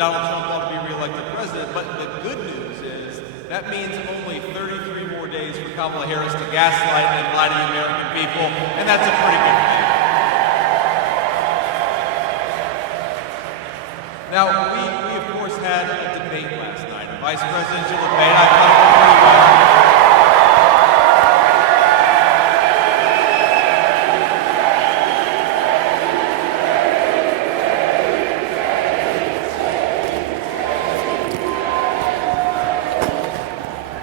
Donald Trump ought to be reelected president. But the good news is that means only 33 more days for Kamala Harris to gaslight and lie to the American people, and that's a pretty good thing. Now, we of course had a debate last night, a vice presidential debate. I thought it went pretty well.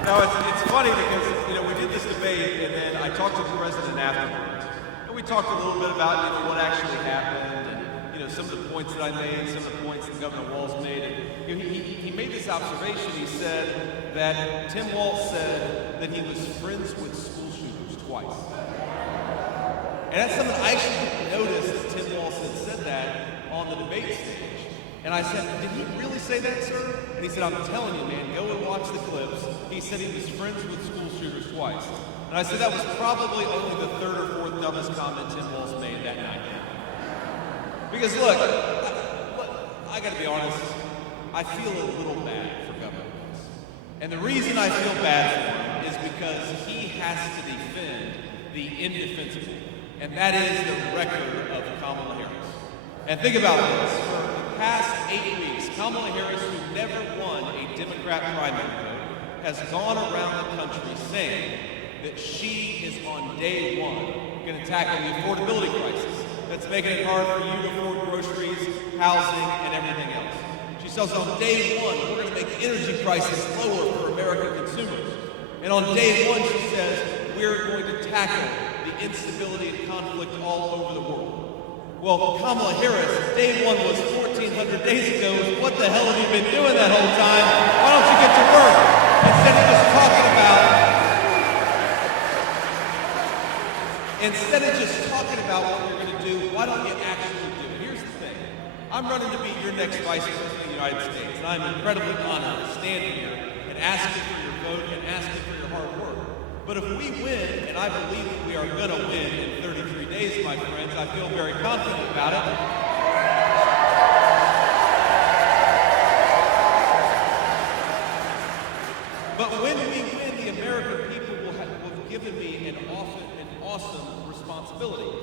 Now, it's funny because, we did this debate, and then I talked to the president afterwards. And we talked a little bit about, what actually happened, and, some of the points that I made, some of the points that Governor Walz made. And, he made this observation. He said that Tim Walz said that he was friends with school shooters twice. And that's something I actually noticed that Tim Walz had said that on the debate stage. And I said, did he really say that, sir? And he said, I'm telling you, man, go and watch the clips. He said he was friends with school shooters twice. And I said that was probably only the third or fourth dumbest comment Tim Walz made that night. Because look, I gotta be honest, I feel a little bad for Governor Walz. And the reason I feel bad for him is because he has to defend the indefensible. And that is the record of Kamala Harris. And think about this. For the past 8 weeks, Kamala Harris, who never won a Democrat primary vote, has gone around the country saying that she is on day one going to tackle the affordability crisis that's making it hard for you to afford groceries, housing, and everything else. She says on day one, we're going to make energy prices lower for American consumers. And on day one, she says, we're going to tackle the instability and conflict all over the world. Well, Kamala Harris, day one was 1,400 days ago. What the hell have you been doing that whole time? Why don't you get to work instead of just talking what you're going to do? Why don't you actually do it? Here's the thing. I'm running to be your next vice president of the United States, and I'm incredibly honored to stand here and ask you for your vote and ask you for your hard work. But if we win, and I believe that we are going to win in 33 days, my friends, I feel very confident about it. But when we win, the American people will have given me an awesome responsibility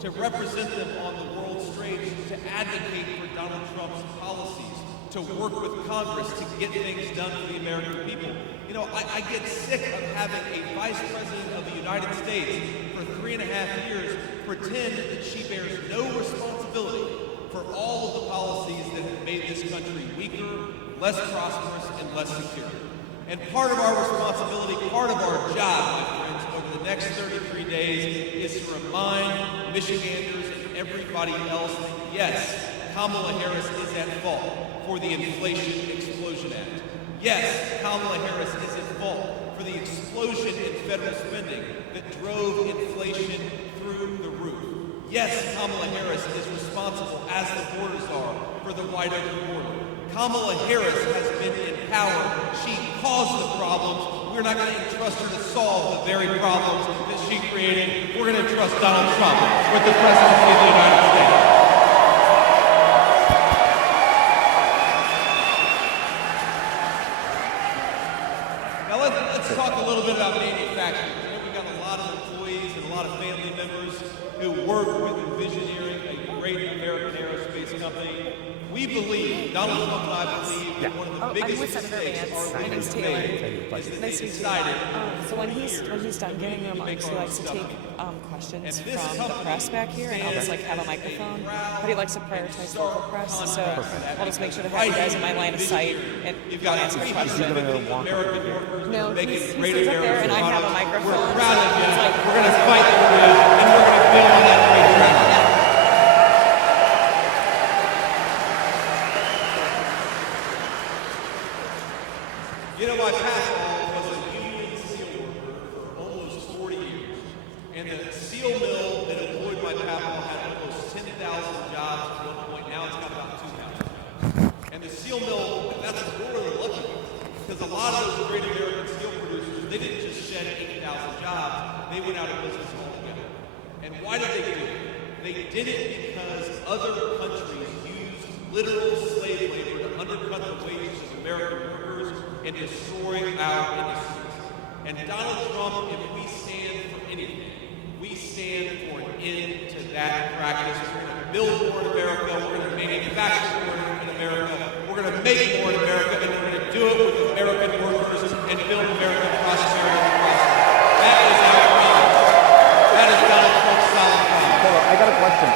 to represent them on the world stage, to advocate for Donald Trump's policies, to work with Congress to get things done for the American people. You know, I get sick of having a vice president of the United States for 3.5 years pretend that she bears no responsibility for all of the policies that have made this country weaker, less prosperous, and less secure. And part of our responsibility, part of our job, my friends, over the next 33 days is to remind Michiganders and everybody else that yes, Kamala Harris is at fault for the Inflation Explosion Act. Yes, Kamala Harris is at fault for the explosion in federal spending that drove inflation through the roof. Yes, Kamala Harris is responsible, as the borders are, for the wide open border. Kamala Harris has been in power. She caused the problems. We're not going to entrust her to solve the very problems that she created. We're going to entrust Donald Trump with the presidency of the United States. Now let's talk a little bit about manufacturing. You know, we've got a lot of employees and a lot of family members who work with Visioneering, a great American aerospace company. We believe, Donald Trump and I believe, that one of the biggest mistakes our leaders made is that they decided. So when he's done giving remarks, he likes to take questions from the press back here, and I'll just have a microphone. But he likes to prioritize local press, so I'll just make sure to have you guys in my line of sight and answer questions. No, he's up there, and I have a microphone. We're proud of you. We're going to fight for you, and we're going to build on that great track. You know, my papa was a union steel worker for almost 40 years. And the steel mill that employed my papa had almost 10,000 jobs at one point. Now it's got about 2,000. And the steel mill, that's what we're really lucky because a lot of those great American steel producers, they didn't just shed 8,000 jobs. They went out of business altogether. And why did they do it? They did it because other countries used literal slave labor to undercut and destroy our industries. And Donald Trump, if we stand for anything, we stand for an end to that practice. We're going to build more in America. We're going to manufacture more in America. We're going to make more in America, and we're going to do it with American workers and build American prosperity in the process. That is our promise. That is Donald Trump's solid promise. Hold on, I got a question.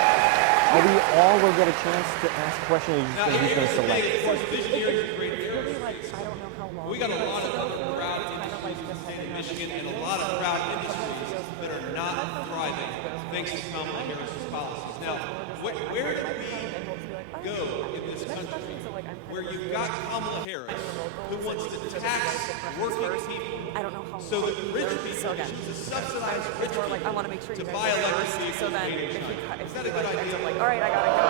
Are we all will get a chance to ask a question, or are you just going to select? Of course, Visioneering is a great Really, like, I don't know how long. We got a lot of proud industries in Michigan and a lot of proud industries that are not thriving thanks to Kamala Harris's policies. Now, where did we go in this country where you've got Kamala Harris who wants to tax working people I don't know how long. so that rich people So again, to subsidize rich it's more like I people want to make sure to you guys buy are electric first. vehicles So then, made in if China? you cut, if Is that you a good like, idea? ends up like, all right, I gotta go.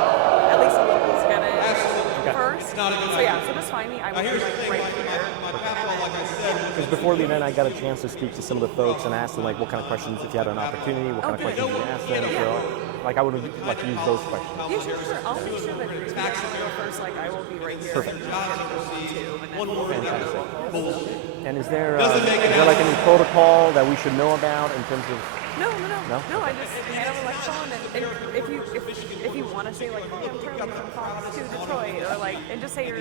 At least the locals get it Absolutely. first. It's not a good So yeah, idea. so just find me. I Now will here's be the thing, right here. my background, like I said, Because before the event, I got a chance to speak to some of the folks and ask them like what kind of questions, if you had an opportunity, what kind of questions you asked them. So, like I would like to use those questions. Yeah, sure. I'll make sure that if you guys want to go first, like I will be right here. Perfect. one word that was bullshit. And is there like any protocol that we should know about in terms of? No. No? I just hand over the microphone, and if you want to say like, hey, I'm Charlie from Fox to Detroit, or like, and just say your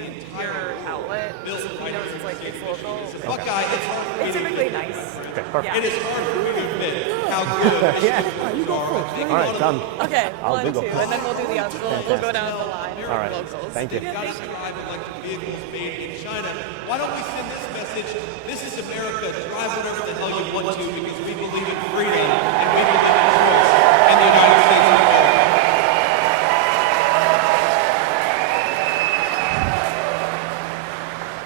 outlet, it's like it's local. Buckeye, it's hard for me It's to typically admit. nice. Okay, perfect. It is hard for me to admit how good Yeah. you are. All right, done. Okay, I'll 1, 2, Google. and then we'll do the other. We'll go down the line. All right. Locals. Thank you. You've got to drive electric vehicles made in China. Why don't we send this message? This is America. Drive whatever the hell you want to because we believe in freedom and we believe in choice in the United States of America.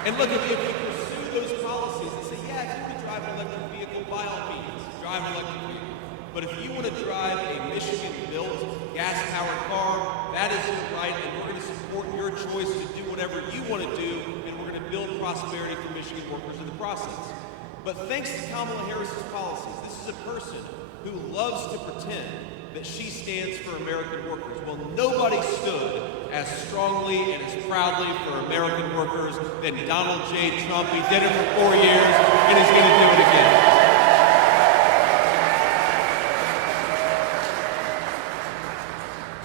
And look, if you pursue those policies and say, yeah, if you can drive an electric vehicle, by all means, drive an electric vehicle. But if you want to drive a Michigan-built, gas-powered car, that is your right, and we're going to support your choice to do whatever you want to do, and we're going to build prosperity for Michigan workers in the process. But thanks to Kamala Harris's policies, this is a person who loves to pretend that she stands for American workers. Well, nobody stood as strongly and as proudly for American workers than Donald J. Trump. He did it for 4 years, and he's going to do it again.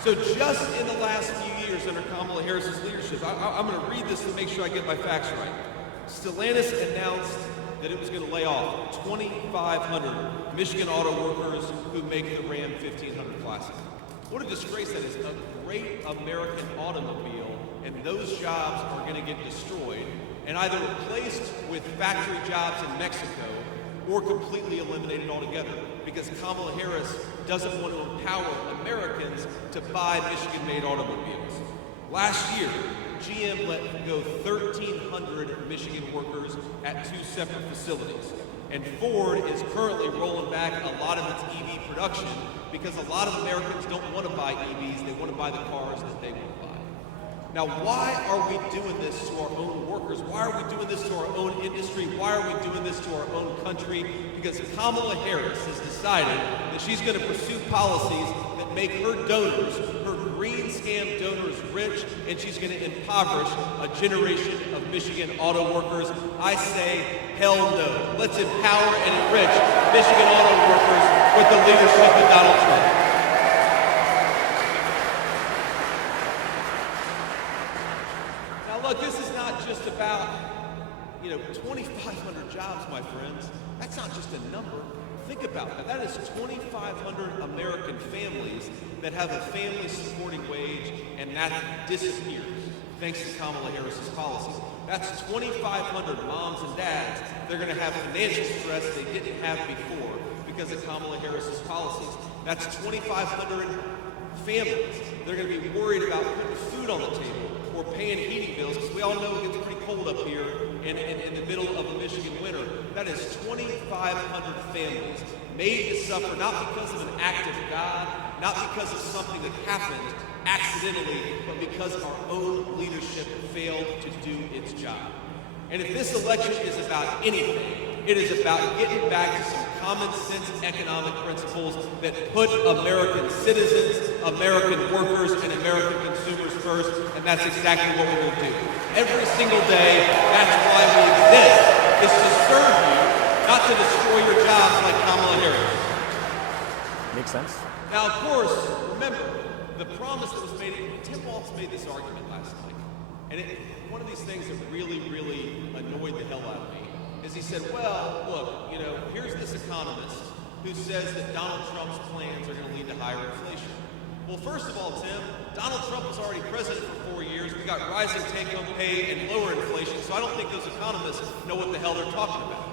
So just in the last few years under Kamala Harris's leadership, I'm going to read this to make sure I get my facts right. Stellantis announced that it was going to lay off 2,500 Michigan auto workers who make the Ram 1500 Classic. What a disgrace that is. A great American automobile, and those jobs are going to get destroyed and either replaced with factory jobs in Mexico or completely eliminated altogether because Kamala Harris doesn't want to empower Americans to buy Michigan-made automobiles. Last year, GM let go 1,300 Michigan workers at 2 separate facilities. And Ford is currently rolling back a lot of its EV production because a lot of Americans don't want to buy EVs, they want to buy the cars that they want to buy. Now, why are we doing this to our own workers? Why are we doing this to our own industry? Why are we doing this to our own country? Because Kamala Harris has decided that she's going to pursue policies that make her donors, her green scam donors, rich, and she's going to impoverish a generation of Michigan auto workers. I say, hell no. Let's empower and enrich Michigan auto workers with the leadership of Donald Trump. Look, this is not just about, 2,500 jobs, my friends. That's not just a number. Think about that. That is 2,500 American families that have a family supporting wage, and that disappears thanks to Kamala Harris's policies. That's 2,500 moms and dads. They're going to have financial stress they didn't have before because of Kamala Harris's policies. That's 2,500 families. They're going to be worried about putting food on the table or paying heating bills, because we all know it gets pretty cold up here in the middle of a Michigan winter. That is 2,500 families made to suffer, not because of an act of God, not because of something that happened accidentally, but because our own leadership failed to do its job. And if this election is about anything, it is about getting back to some common sense economic principles that put American citizens, American workers, and American consumers first, and that's exactly what we're going to do. Every single day, that's why we exist. not to destroy your jobs like Kamala Harris. Makes sense. Now, of course, remember, the promise that was made, Tim Walz made this argument last night, and one of these things that really, really annoyed the hell out of me is he said, well, look, here's this economist who says that Donald Trump's plans are going to lead to higher inflation. Well, first of all, Tim, Donald Trump was already president for 4 years. We got rising take-home pay and lower inflation, so I don't think those economists know what the hell they're talking about.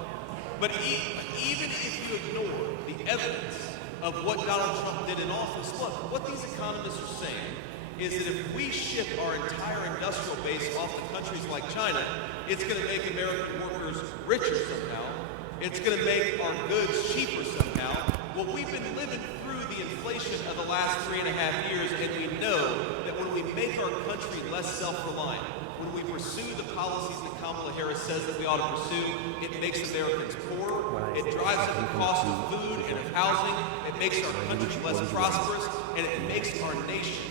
But even if you ignore the evidence of what Donald Trump did in office, look, what these economists are saying is that if we ship our entire industrial base off to countries like China, it's going to make American workers richer somehow. It's going to make our goods cheaper somehow. Well, we've been living through the inflation of the last 3.5 years, and we know that when we make our country less self-reliant, when we pursue the policies that Kamala Harris says that we ought to pursue, it makes Americans poorer, it drives up the cost of food and of housing, it makes our country less prosperous, and it makes our nation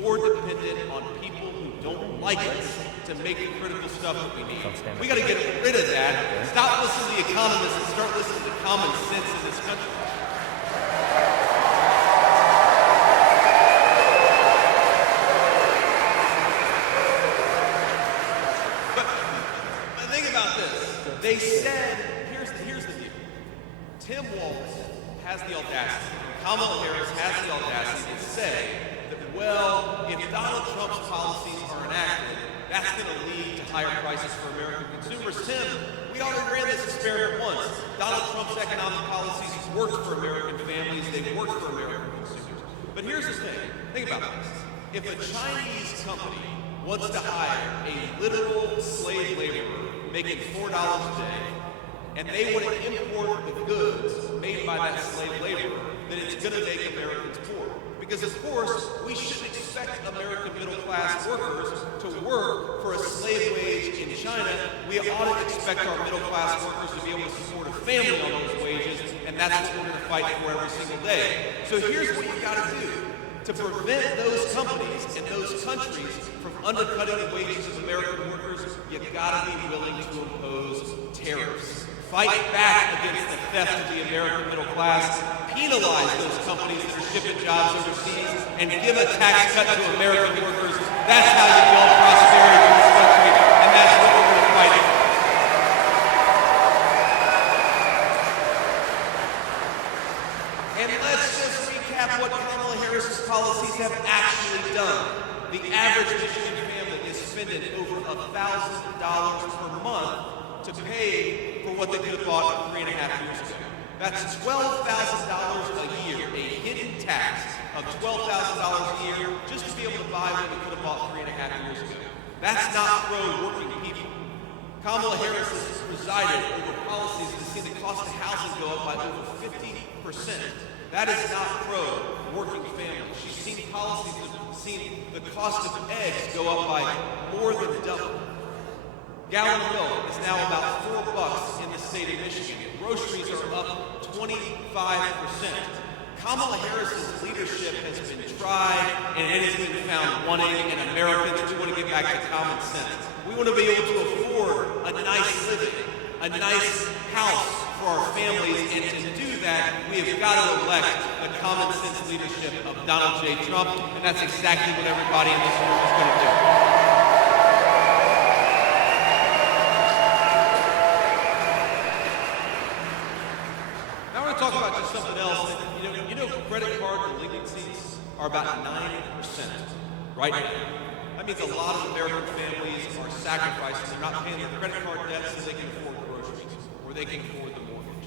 more dependent on people who don't like us to make the critical stuff that we need. We got to get rid of that. Stop listening to the economists and start listening to common sense in this country. But think about this. They said, here's the deal. Tim Walz has the audacity, Kamala Harris has the audacity to say that, well, if Donald Trump's policies are enacted, that's going to lead to higher prices for American consumers. Tim, we already ran this experiment once. Donald Trump's economic policies worked for American families. They've worked for American consumers. But here's the thing. Think about this. If a Chinese company wants to hire a literal slave laborer making $4 a day, and they want to import the goods made by that slave laborer, then it's going to make Americans poor. Because, of course, we shouldn't expect American middle-class workers to work for a slave wage in China. We ought to expect our middle-class workers to be able to support a family on those wages, and that's what we're going to fight for every single day. So here's what you got to do. To prevent those companies and those countries from undercutting the wages of American workers, you've got to be willing to impose tariffs. Fight back against the theft of the American middle class, penalize those companies that are shipping jobs overseas, and give a tax cut to American workers. That's how you build prosperity in this country, and that's what we're going to fight for. And let's just recap what Kamala Harris's policies have actually done. The average Michigan family is spending over $1,000 per month to pay for what they could have bought 3.5 years ago. That's $12,000 a year, a hidden tax of $12,000 a year just to be able to buy what we could have bought 3.5 years ago. That's not pro-working people. Kamala Harris has presided over policies that have seen the cost of housing go up by over 50%. That is not pro-working families. She's seen policies that have seen the cost of eggs go up by more than double. Gallon of milk is now about $4 in the state of Michigan. Groceries are up 25%. Kamala Harris's leadership has been tried and it has been found wanting, and Americans, we want to get back to common sense. We want to be able to afford a nice living, a nice house for our families, and to do that, we have got to elect the common sense leadership of Donald J. Trump, and that's exactly what everybody in this room is going to do. Talk about just something else. You know, credit card delinquencies are about 9% right now. That means a lot of American families are sacrificing. They're not paying their credit card debts so they can afford groceries or they can afford the mortgage.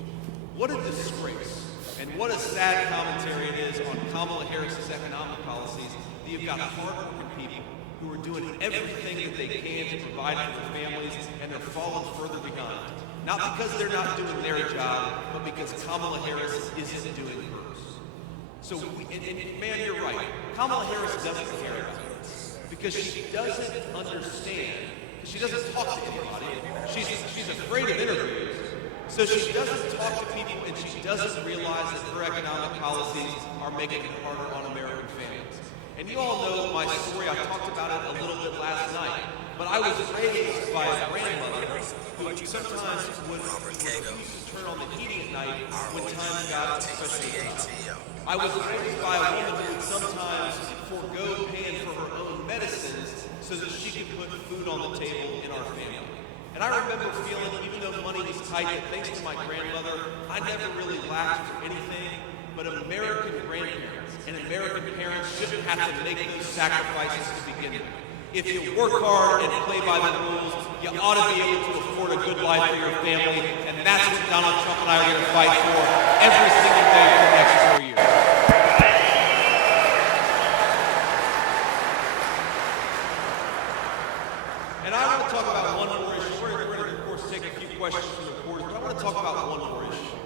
What a disgrace and what a sad commentary it is on Kamala Harris's economic policies that you've got hard-working people who are doing everything that they can to provide for their families, and they're falling further behind. Not because they're not doing their job, but because Kamala Harris isn't doing hers. So, man, you're right. Kamala Harris doesn't care about this because she doesn't understand. She doesn't talk to anybody. She's afraid of interviews. So she doesn't talk to people, and she doesn't realize that her economic policies are making it harder on American families. And you all know my story. I talked about it a little bit last night. But I was raised by a grandmother who sometimes would refuse to turn on the heating at night when times got especially tough. I was raised by a woman who would sometimes forego paying for her own medicines so that she could put food on the table in our family. And I remember feeling, even though money was tight, that thanks to my grandmother, I never really lacked for anything. But American grandparents and American parents shouldn't have to make those sacrifices to begin with. If you work hard and play by the rules, you ought to be able to afford a good life for your family, and that's what Donald Trump and I are going to fight for every single day for the next 4 years. And I want to talk about one more issue. We're going to, of course, take a few questions from the reporters, but I want to talk about one more issue.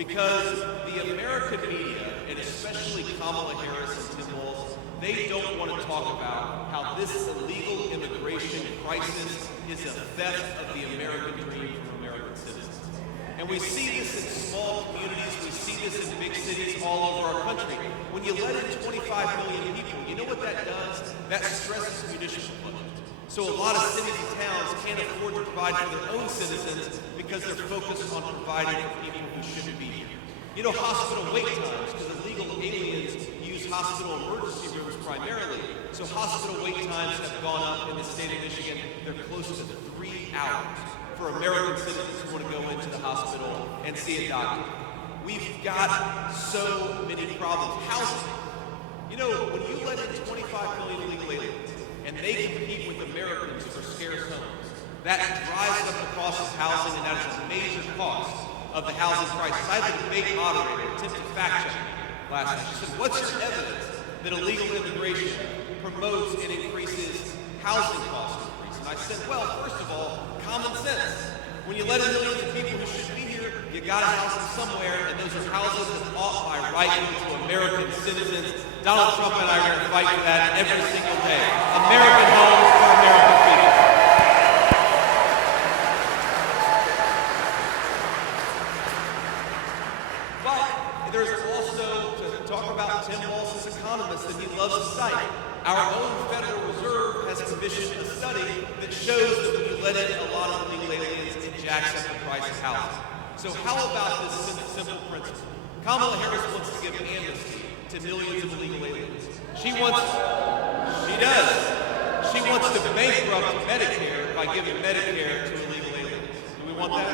Because the American media, and especially Kamala Harris and Tim Walz, they don't want to talk about how this illegal immigration crisis is a theft of the American dream from American citizens. And we see this in small communities, we see this in big cities all over our country. When you let in 25 million people, you know what that does? That stresses municipal budgets. So a lot of cities and towns can't afford to provide for their own citizens because they're focused on providing for people who shouldn't be here. You know, hospital wait times, because illegal aliens use hospital emergency rooms primarily. So hospital wait times have gone up in the state of Michigan. They're close to 3 hours for American citizens who want to go into the hospital and see a doctor. We've got so many problems. Housing. You know, when you let in 25 million illegal aliens, and they compete with Americans for scarce homes, that drives up the cost of housing, and that is a major cost of the housing crisis. I had a debate moderator attempt to fact check last night. She said, what's your evidence that illegal immigration promotes and increases housing cost increase? And I said, well, first of all, common sense. When you let in millions of people who shouldn't be here, you got to house them somewhere, and those are houses that ought by right to American citizens. Donald Trump and I are going to fight for that every single day. American homes for American people. But there's also, to talk about Tim Walz's economist that he loves to cite, our own Federal Reserve has commissioned a study that shows that when you let in a lot of illegal aliens, it jacks up the price of housing. So how about this simple principle? Kamala Harris wants to give amnesty to millions of illegal aliens. She wants to bankrupt Medicare by giving Medicare to illegal aliens. Do we want that?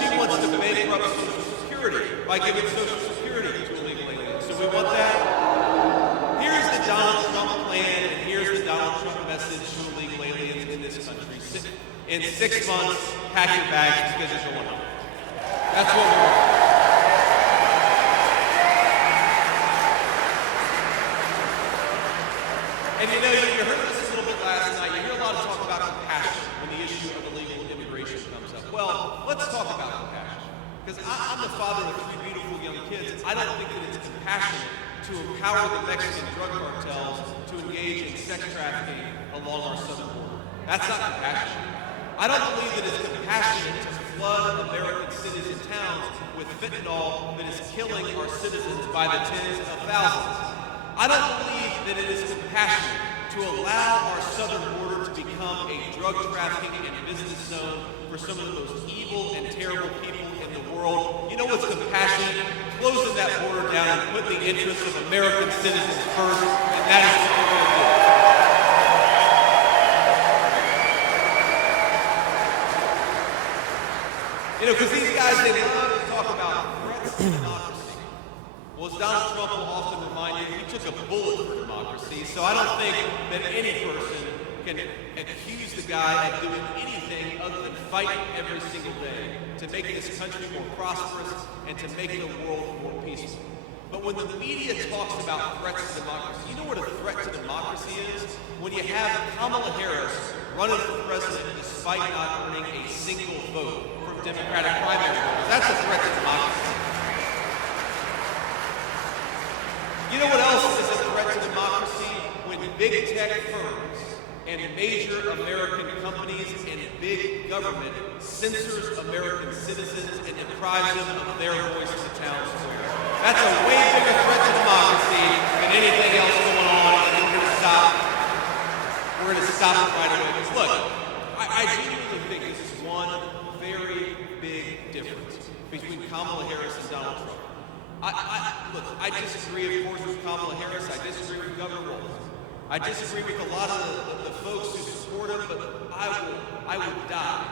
She wants to bankrupt Social Security by giving Social Security to illegal aliens. Do we want that? Here's the Donald Trump plan, and here's the Donald Trump message to illegal aliens in this country. In 6 months, pack your bags because you're going home. That's what we want. And you know, you heard this a little bit last night. You hear a lot of talk about compassion when the issue of illegal immigration comes up. Well, let's talk about compassion. Because I'm the father of 3 beautiful young kids. I don't think that it's compassionate to empower the Mexican drug cartels to engage in sex trafficking along our southern border. That's not compassionate. I don't believe that it's compassionate to flood American cities and towns with fentanyl that is killing our citizens by the tens of thousands. I don't believe that it is compassionate to allow our southern border to become a drug trafficking and business zone for some of the most evil and terrible people in the world. You know what's compassionate? Closing that border down and putting the interests of American citizens first, and that is what we're going to do. You know, because these guys, they love to talk about threats to democracy. Well, as Donald Trump will often remind you, he took a bullet for democracy, so I don't think that any person can accuse the guy of doing anything other than fighting every single day to make this country more prosperous and to make the world more peaceful. But when the media talks about threats to democracy, you know what a threat to democracy is? When you have Kamala Harris running for president despite not earning a single vote from Democratic primary voters. That's a threat to democracy. You know what else is a threat to democracy? When big tech firms and major American companies and big government censors American citizens and deprives them of their voice in the town square. That's a way bigger threat to democracy than anything else going on, and we're going to stop. We're going to stop it right away. Because look, I do Kamala Harris and Donald Trump. Look, I disagree, of course, with Kamala Harris. I disagree with Governor Walz. I disagree with a lot of the folks who support him, but I would die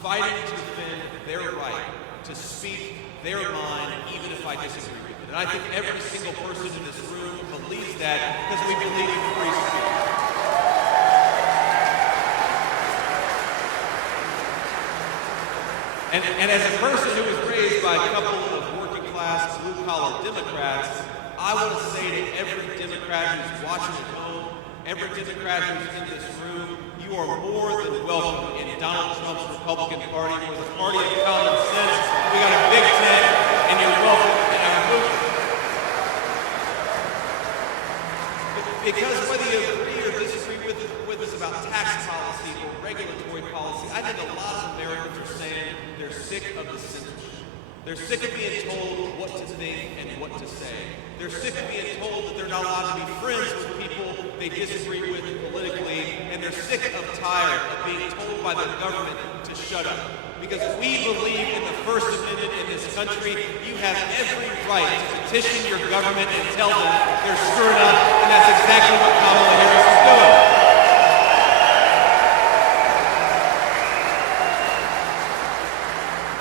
fighting to defend their right to speak their mind, even if I disagree with it. And I think every single person in this room believes that because we believe in free speech. And as a person who was raised by a couple of working-class, blue-collar Democrats, I want to say to every Democrat who's watching at home, every Democrat who's in this room, you are more than welcome in Donald Trump's Republican Party. We're the party of common sense. We got a big tent, and you're welcome in our movement. Because whether you agree or disagree with us about tax policy or regulatory policy, I think a lot of Americans are saying they're sick of the censorship. They're sick of being told what to think and what to say. They're sick of being told that they're not allowed to be friends with people they disagree with politically, and they're sick of tired of being told by the government to shut up. Because we believe in the First Amendment in this country. You have every right to petition your government and tell them they're screwing up, and that's exactly what Kamala Harris is doing.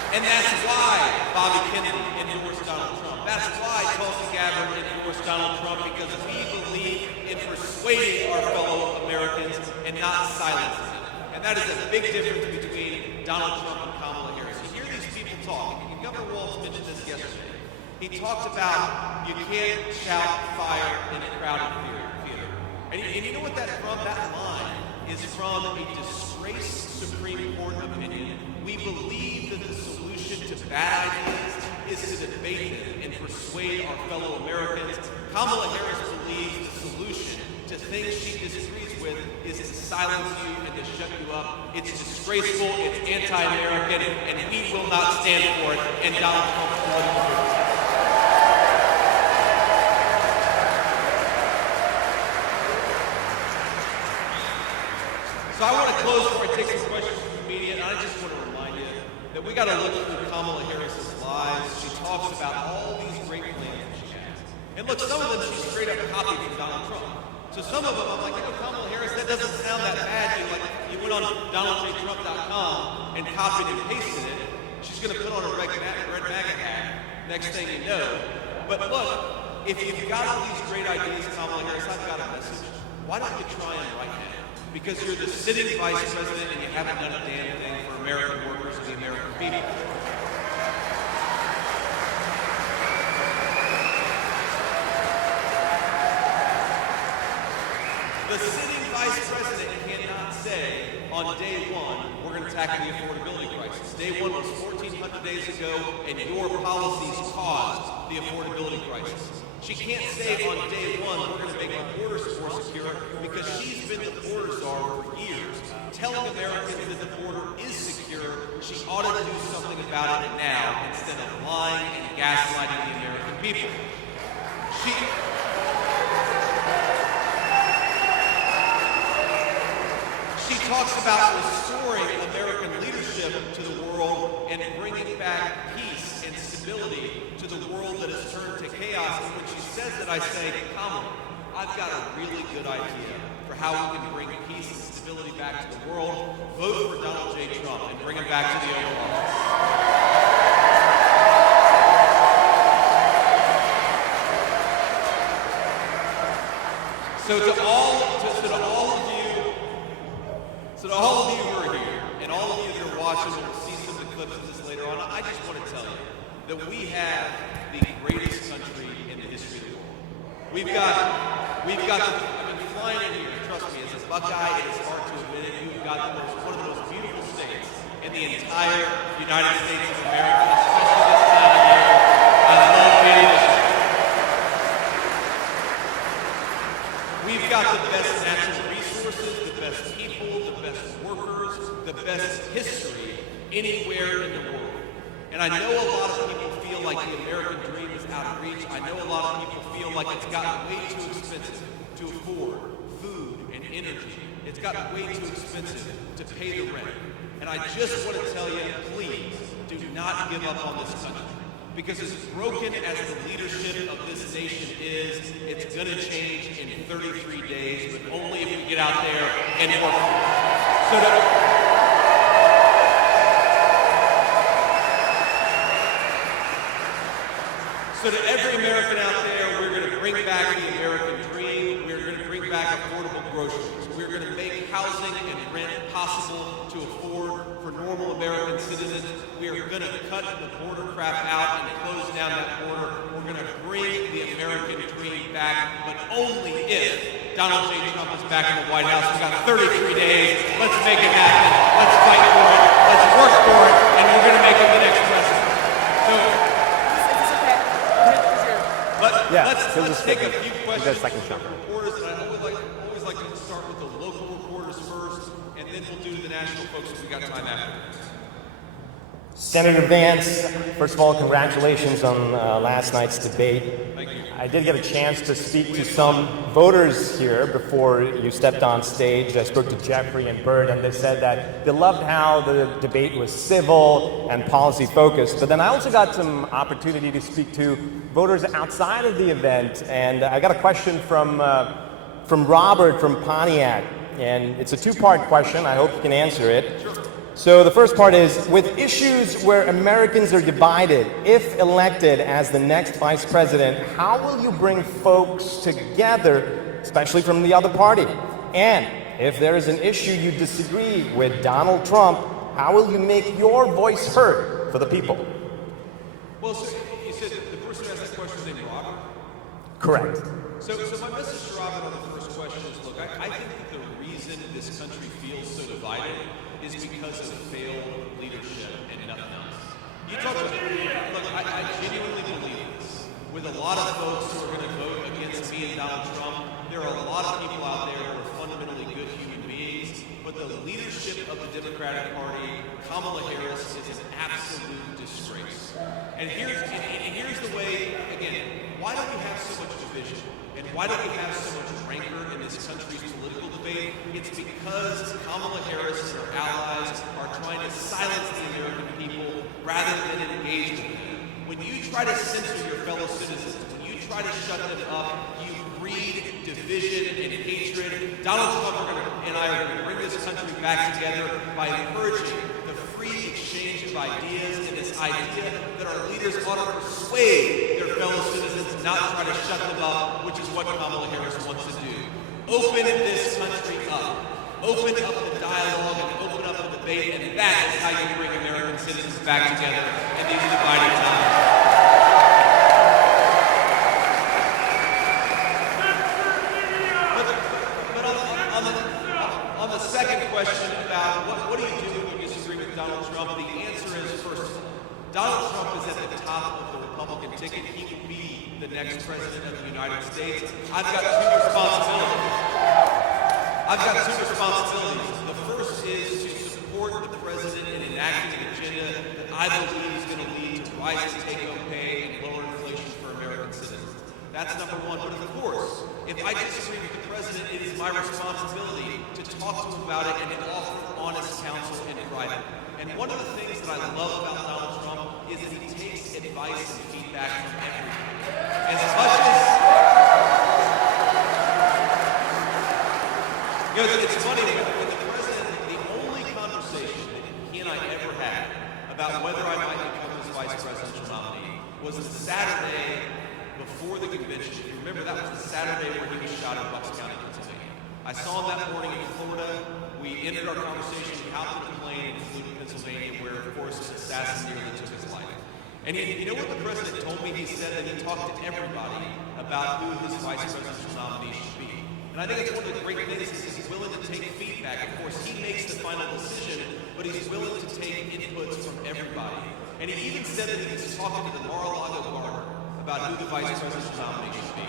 And that's why Bobby Kennedy endorsed Donald Trump. That's why Tulsi Gabbard endorsed Donald Trump, because we believe in persuading our fellow Americans and not silencing them. And that is a big difference between Donald Trump and Kamala Harris. You hear these people talk, and Governor Walz mentioned this yesterday. He talked about you can't shout fire in a crowded theater. And you know what that's from? That line is from a disgraced Supreme Court opinion. We believe that the solution to bad ideas is to debate them and persuade our fellow Americans. Kamala Harris believes the solution to things she disagrees with is to silence you and to shut you up. It's disgraceful, it's anti-American, and we will not stand for it in Donald Trump's political business. So I want to close before I take some questions from the media, and I just want to remind you that we got to look through Kamala Harris's lies. She talks about all these great plans she has. And look, some of them she straight up copied from Donald Trump. So some of them, I'm like, Kamala Harris, that doesn't sound that bad. You went on DonaldJTrump.com and copied and pasted it. She's going to put on a red MAGA hat next thing you know. But look, if you've got all these great ideas, Kamala Harris, I've got a message. Why don't you try them right now? Because you're the sitting vice president and you haven't done a damn thing for American workers and the American people. The sitting vice president cannot say on day one, we're going to tackle the affordability crisis. Day one was 1,400 days ago, and your policies caused the affordability crisis. She can't say on day one, we're going to make our borders more secure, because she's been the border czar for years, telling Americans that the border is secure. She ought to do something about it now instead of lying and gaslighting the American people. She talks about restoring American leadership to the world and bringing back peace and stability to the world that has turned to chaos. And when she says that, I say, Kamala, I've got a really good idea for how we can bring peace and stability back to the world. Vote for Donald J. Trump and bring him back to the Oval Office. So to all of you who are here, and all of you that are watching and will see some of the clips of this later on, I just want to tell you that we have the greatest country in the history of the world. We've got flying in here, trust me, as a Buckeye, it is hard to admit it, you've got one of the most beautiful states in the entire United States of America, especially this time of year. I love being this. We've got the best natural resources, the best people, the best workers, the best history anywhere in the world. And I know a lot of people feel like the American dream is out of reach. I know a lot of people feel like it's gotten way too expensive to afford food and energy. It's gotten way too expensive to pay the rent. And I just want to tell you, please, do not give up on this country. Because as broken as the leadership of this nation is, it's going to change in 33 days, but only if we get out there and work for it. So to every American out there, we're going to bring back the American dream. We're going to bring back affordable groceries. We're going to make housing and rent possible to afford for normal American citizens. We are going to cut the border crap out and close down that border. We're going to bring the American dream back, but only if Donald J. Trump is back in the White House. We've got 33 days. Let's make it happen. Let's fight for it. Let's work for it. And we're going to make him the next president. So, let's take a few questions from reporters, and I always like to start with the local reporters first, and then we'll do the national folks if we got time afterwards. Senator Vance, first of all, congratulations on last night's debate. Thank you. I did get a chance to speak to some voters here before you stepped on stage. I spoke to Jeffrey and Bert, and they said that they loved how the debate was civil and policy focused. But then I also got some opportunity to speak to voters outside of the event, and I got a question from Robert from Pontiac, and it's a two-part question. I hope you can answer it. Sure. So the first part is, with issues where Americans are divided, if elected as the next vice president, how will you bring folks together, especially from the other party? And if there is an issue you disagree with Donald Trump, how will you make your voice heard for the people? Well, so you said the person who asked that question is named Robert? Correct. So my message to Robert on the first question is, look, I think that the reason this country feels so divided is because of failed leadership and nothing else. You talk about, look, I genuinely believe this. With a lot of folks who are going to vote against me and Donald Trump, there are a lot of people out there who are fundamentally good human beings, but the leadership of the Democratic Party, Kamala Harris, is an absolute disgrace. And here's the way, again, why do we have so much division? And why do we have so much rancor in this country's political debate? It's because Kamala Harris and her allies are trying to silence the American people rather than engage with them. When you try to censor your fellow citizens, when you try to shut them up, you breed division and hatred. Donald Trump and I are going to bring this country back together by encouraging the free exchange of ideas and this idea that our leaders ought to persuade their fellow citizens, not try to shut them up, which is what Kamala Harris wants to do. Open this country up. Open up the dialogue and open up the debate, and that is how you bring American citizens back together in these divided times. On the second question about what do you do when you disagree with Donald Trump, the answer is, first, Donald Trump is at the top of the Republican ticket. He can be the next president of the United States. I've got two responsibilities. The first is to support the president in enacting an agenda that I believe is going to lead to rising take-home pay and lower inflation for American citizens. That's number one. But of course, if I disagree with the president, it is my responsibility to talk to him about it and to offer honest counsel in private. And one of the things that I love about Donald Trump is that he takes advice and feedback from everyone. As much as, it's funny, with the president, the only conversation that he and I ever had about whether I might become his vice presidential nominee was the Saturday before the convention. Remember, that was the Saturday where he was shot in Bucks County, Pennsylvania. I saw him that morning in Florida. We ended our conversation, we hopped in a plane and flew to Pennsylvania, where, of course, an assassin nearly took his life. And you know what the president told me? He said that he talked to everybody about who his vice presidential nominee should be. And I think it's one of the great things is he's willing to take feedback. Of course, he makes the final decision, but he's willing to take inputs from everybody. And he even said that he was talking to the Mar-a-Lago gardener about who the vice presidential nominee should be.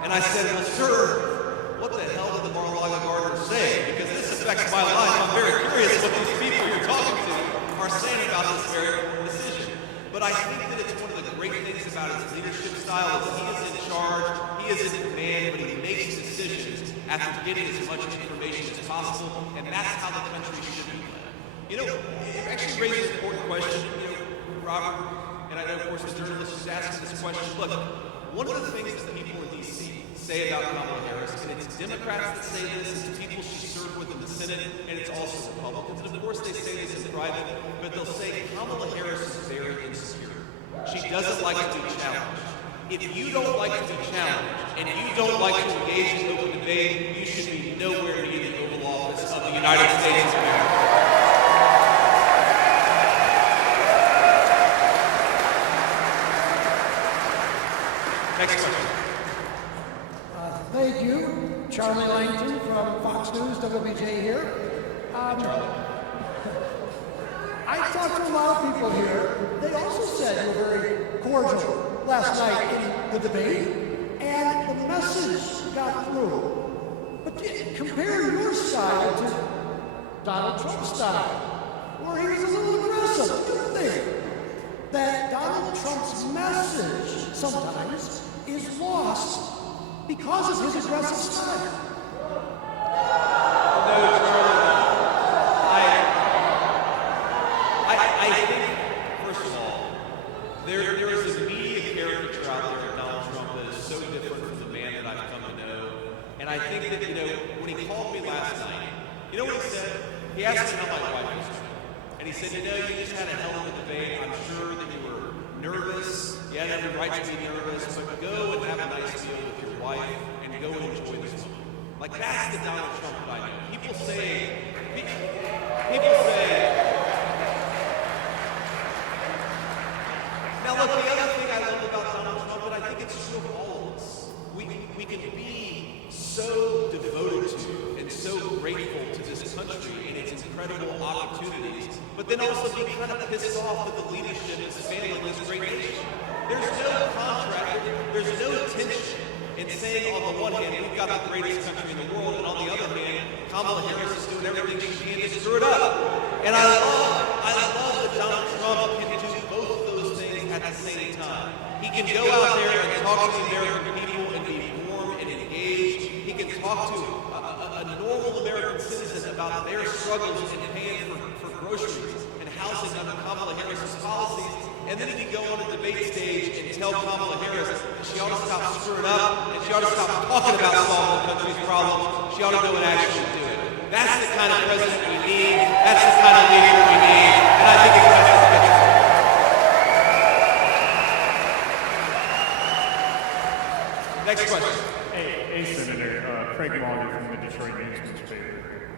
And I said, well, sir, what the hell did the Mar-a-Lago gardener say? Because this affects my life. I'm very curious what these people you're talking to are saying about this very important decision. But I think that it's one of the great things about his leadership style is he is in charge, he is in command, but he makes decisions after getting as much information as possible, and that's how the country should be led. You know, it actually raises an important question, Robert, and I know, of course, the journalist is asking this question. Look, one of the things that people in D.C. say about Kamala Harris, and it's Democrats that say this, it's people she served with in the Senate, and it's also Republicans. And of course, they say this in private, but they'll say Kamala Harris is very insecure. She doesn't like to be challenged. If you don't like to be challenged, and you don't like to engage in open debate, you should be nowhere near the Oval Office of the United States of America. Next question. Thank you. Charlie Langton from Fox News, WBJ here. Charlie. I talked to a lot of people here. They also said you were very cordial last night in the debate, and the message got through. But compare your style to Donald Trump's style, where he was a little aggressive. Do you think that Donald Trump's message sometimes is lost because of his aggressive style? No, Charlie. I think, first of all, there is a media caricature out there of Donald Trump that is so different from the man that I've come to know. And I think that, when he called me last night, you know what he said? He asked me how my wife was doing. And he said, you just had a hell of a debate. I'm sure that you were nervous. You had every right to be nervous, but go and have a nice meal with your wife and go and enjoy this moment. Like, that's the Donald Trump that I know. People say, now look, the other thing I love about Donald Trump, and I think it's true of all of us, we can be so devoted to and so grateful to this country and its incredible opportunities, but then also be kind of pissed off with the leadership that's failing this great nation. There's no contrast, there's no tension in saying on the one hand, we've got the greatest country in the world, and on the other hand, Kamala Harris is doing everything she can to screw it up. And I love that Donald Trump can do both of those things at the same time. He can go out there and talk to the American people and be warm and engaged. He can talk to a normal American citizen about their struggles in paying for groceries and housing under Kamala Harris's policies. And then he can go on a debate stage and tell Kamala Harris that she ought to stop screwing up and she ought to stop talking about solving the country's problems. She ought to go and actually do it. That's the kind of president we need. That's the kind of leader we need. And I think it's going to get it. Next question. Hey, Senator. Craig Mauger from the Detroit News newspaper.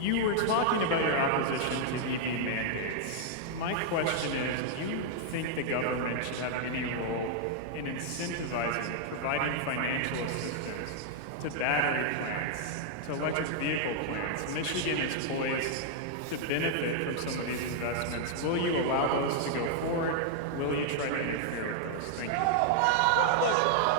You were talking about your opposition to EV mandates. My question is, do you think the government should have any role in incentivizing, providing financial assistance to battery plants, to electric vehicle plants? Michigan is poised to benefit from some of these investments. Will you allow those to go forward? Will you try to interfere with those? Thank you.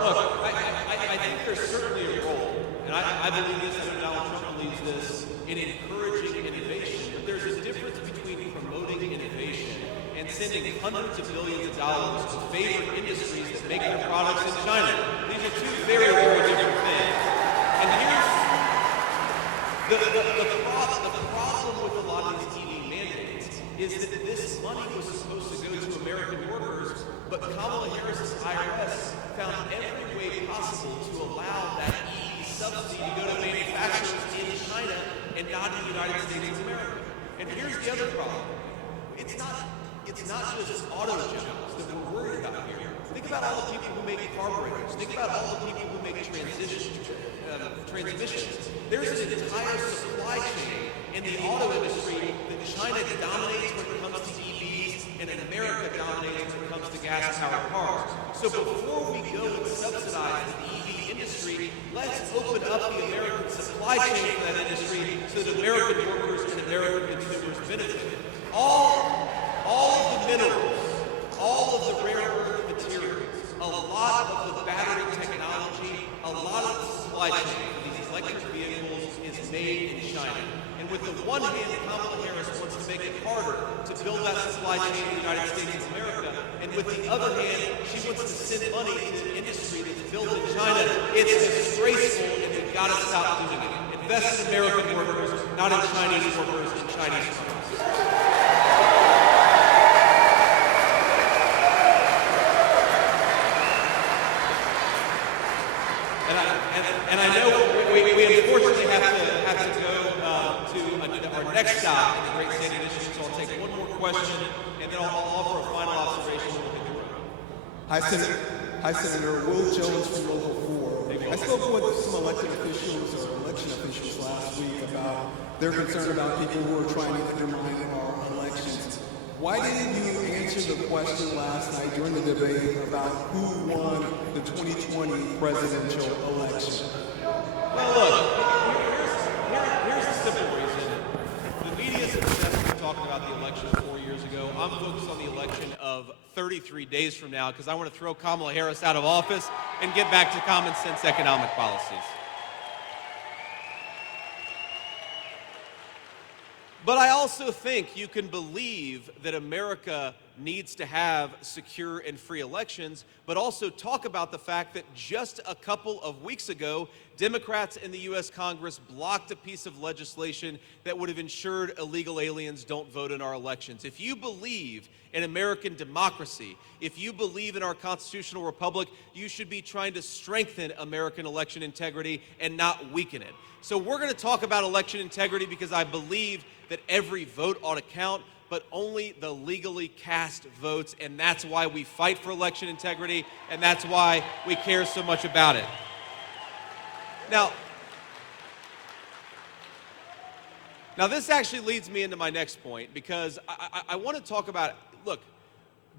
Look, I think there's certainly a role, and I believe this, and Donald Trump believes this, in encouraging innovation. But there's a difference between promoting innovation and sending hundreds of billions of dollars to favored industries that make their products in China. These are two very, very different things. And here's the problem with a lot of these EV mandates is that this money was supposed to go to American workers, but Kamala Harris's IRS found every way possible to allow that EV subsidy to go to manufacturers in China and not in the United States of America. And here's the other problem. It's not just auto jobs that we're worried about here. Think about all the people who make carburetors. Think about all the people who make transmissions. There's an entire supply chain in the auto industry that China dominates when it comes to EVs and in America dominates when it comes to gas-powered cars. So before we go and subsidize the EV industry, let's open up the American supply chain for that industry so that American workers and American consumers benefit. All of the minerals, all of the rare earth materials, a lot of the battery technology, a lot of the supply chain for these electric vehicles is made in China. And with the one hand, Kamala Harris wants to make it harder to build that supply chain in the United States of America. And with the other hand, she wants to send money into an industry that's built in China. It's disgraceful, and we've got to stop doing it. Invest in American workers, not in Chinese workers and Chinese firms. our next stop in the great state of Michigan. So I'll take one more question, and then I'll offer a final observation. And we'll hit the road. Hi, Senator. Will Jones from Local 4. I spoke with some elected officials or election officials last week about their concern about people who are trying to undermine our elections. Why didn't you answer the question last night during the debate about who won the 2020 presidential election? Well, look, here's the simple reason. The media's obsessed with talking about the election 4 years ago. I'm focused on the election of 33 days from now because I want to throw Kamala Harris out of office and get back to common sense economic policies. But I also think you can believe that America needs to have secure and free elections, but also talk about the fact that just a couple of weeks ago, Democrats in the U.S. Congress blocked a piece of legislation that would have ensured illegal aliens don't vote in our elections. If you believe in American democracy, if you believe in our constitutional republic, you should be trying to strengthen American election integrity and not weaken it. So we're going to talk about election integrity because I believe that every vote ought to count, but only the legally cast votes, and that's why we fight for election integrity, and that's why we care so much about it. Now this actually leads me into my next point, because I want to talk about, look,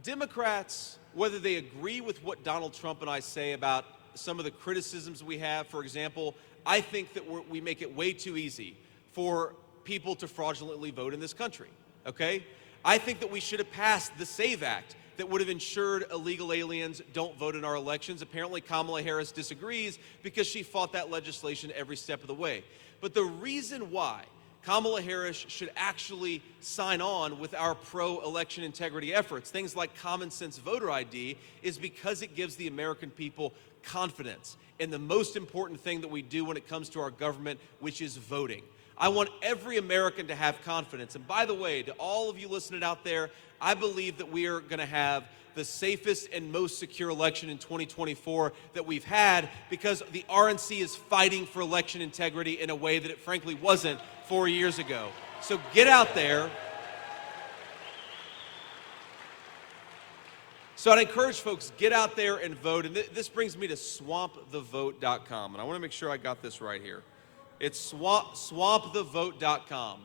Democrats, whether they agree with what Donald Trump and I say about some of the criticisms we have, for example, I think that we make it way too easy for people to fraudulently vote in this country, okay? I think that we should have passed the SAVE Act that would have ensured illegal aliens don't vote in our elections. Apparently Kamala Harris disagrees because she fought that legislation every step of the way. But the reason why Kamala Harris should actually sign on with our pro-election integrity efforts, things like common sense voter ID, is because it gives the American people confidence in the most important thing that we do when it comes to our government, which is voting. I want every American to have confidence. And by the way, to all of you listening out there, I believe that we are going to have the safest and most secure election in 2024 that we've had, because the RNC is fighting for election integrity in a way that it frankly wasn't 4 years ago. So get out there. So I'd encourage folks, get out there and vote. And this brings me to swampthevote.com. And I want to make sure I got this right here. It's swampthevote.com.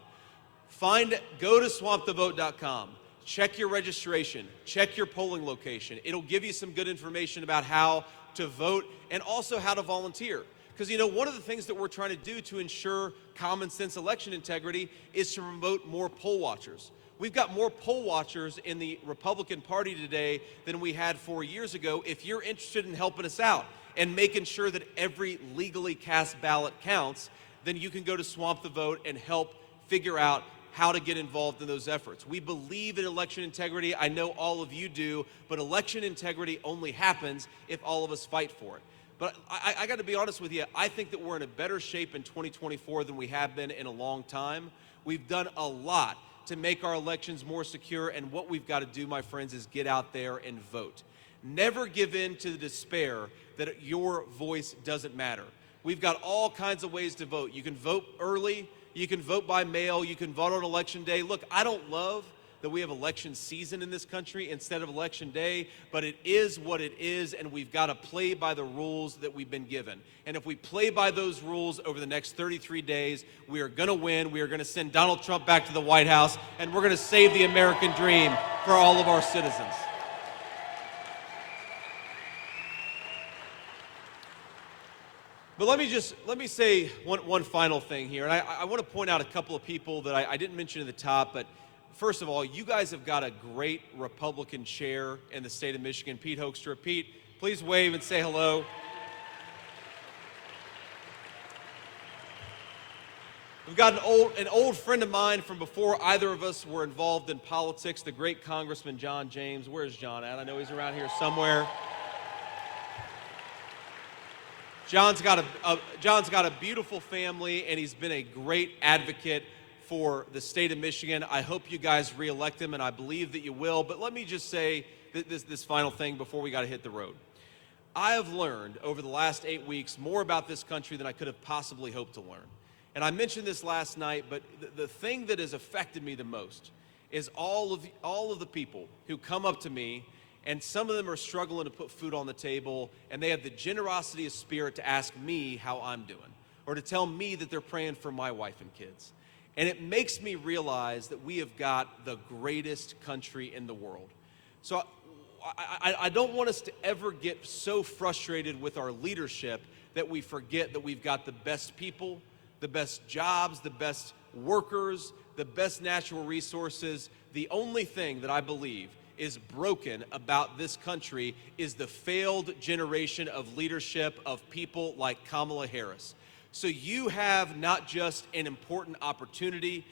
Go to swampthevote.com. Check your registration. Check your polling location. It'll give you some good information about how to vote and also how to volunteer. Because, you know, one of the things that we're trying to do to ensure common sense election integrity is to promote more poll watchers. We've got more poll watchers in the Republican Party today than we had 4 years ago. If you're interested in helping us out and making sure that every legally cast ballot counts, then you can go to Swamp the Vote and help figure out how to get involved in those efforts. We believe in election integrity. I know all of you do, but election integrity only happens if all of us fight for it. But I got to be honest with you, I think that we're in a better shape in 2024 than we have been in a long time. We've done a lot to make our elections more secure, and what we've got to do, my friends, is get out there and vote. Never give in to the despair that your voice doesn't matter. We've got all kinds of ways to vote. You can vote early, you can vote by mail, you can vote on election day. Look, I don't love that we have election season in this country instead of election day, but it is what it is, and we've got to play by the rules that we've been given. And if we play by those rules over the next 33 days, we are going to win. We are going to send Donald Trump back to the White House, and we're going to save the American dream for all of our citizens. But let me say one final thing here, and I want to point out a couple of people that I didn't mention at the top, but first of all, you guys have got a great Republican chair in the state of Michigan, Pete Hoekstra. Pete, please wave and say hello. We've got an old friend of mine from before either of us were involved in politics, the great Congressman John James. Where's John at? I know he's around here somewhere. John's got a beautiful family, and he's been a great advocate for the state of Michigan. I hope you guys re-elect him, and I believe that you will. But let me just say this final thing before we got to hit the road. I have learned over the last 8 weeks more about this country than I could have possibly hoped to learn. And I mentioned this last night, but the thing that has affected me the most is all of the people who come up to me, and some of them are struggling to put food on the table, and they have the generosity of spirit to ask me how I'm doing, or to tell me that they're praying for my wife and kids. And it makes me realize that we have got the greatest country in the world. So I don't want us to ever get so frustrated with our leadership that we forget that we've got the best people, the best jobs, the best workers, the best natural resources. The only thing that I believe is broken about this country is the failed generation of leadership of people like Kamala Harris. So you have not just an important opportunity,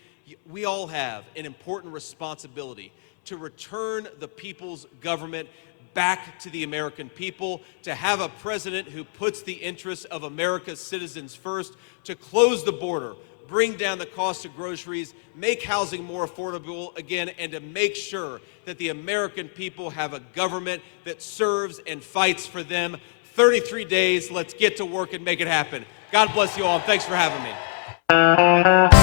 we all have an important responsibility to return the people's government back to the American people, to have a president who puts the interests of America's citizens first, to close the border, bring down the cost of groceries, make housing more affordable again, and to make sure that the American people have a government that serves and fights for them. 33 days, let's get to work and make it happen. God bless you all, and thanks for having me.